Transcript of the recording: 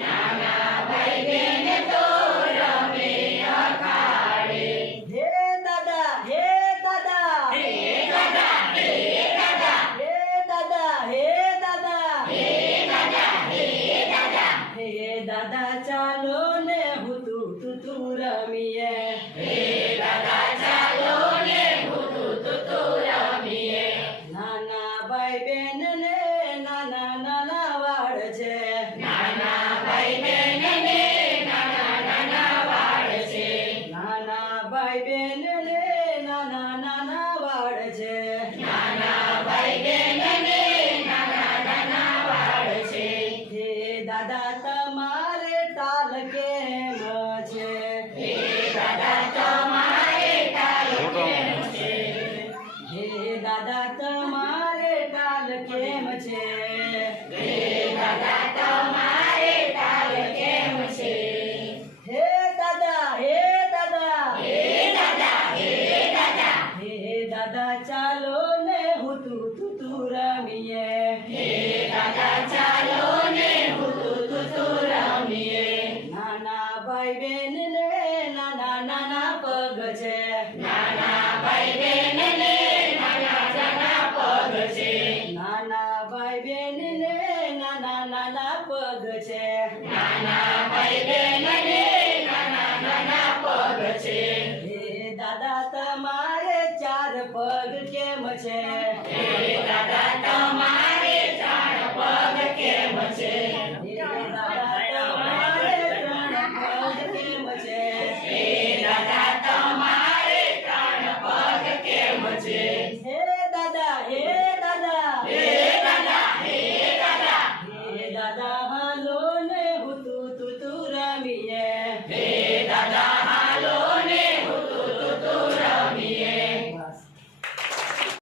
નાના ભાઈ બેન તો રમે અખાડે. હે દાદા હે દાદા હે દાદા હે દાદા હે દાદા હે દાદા હે દાદા હે દાદા હે દાદા ચાલો ને હુતુ રમીએ. હે દાદા ચાલો ને હુતુ રમીએ. નાના ભાઈ બેન ને નાના નાના વાડ છે. નાના ભાઈ બેન ને નાના નાના વાડ છે. નાના ભાઈ બેન ને નાના નાના વાડ છે. નાના ભાઈ બેન ને નાના નાના વાડ છે. હે દાદા તમારે ટાલ કેમ છે? હે દાદા તમારે ટાલ કેમ છે? હે દાદા તમારે ટાલ કેમ છે? હે દાદા તમારે ટાલ કેમ છે? હે દાદા હે દાદા હે દાદા હે દાદા હે દાદા ચાલો ને હુતુ રમીએ. હે દાદા ચાલો ને હુતુ રમીએ. નાના ભાઈ બેન ને નાના નાના પગ છે. નાના ભાઈ બેન ને નાના નાના પગ છે. નાના ભાઈ બેન ને નાના નાના પગ છે. નાના ભાઈ બેન ને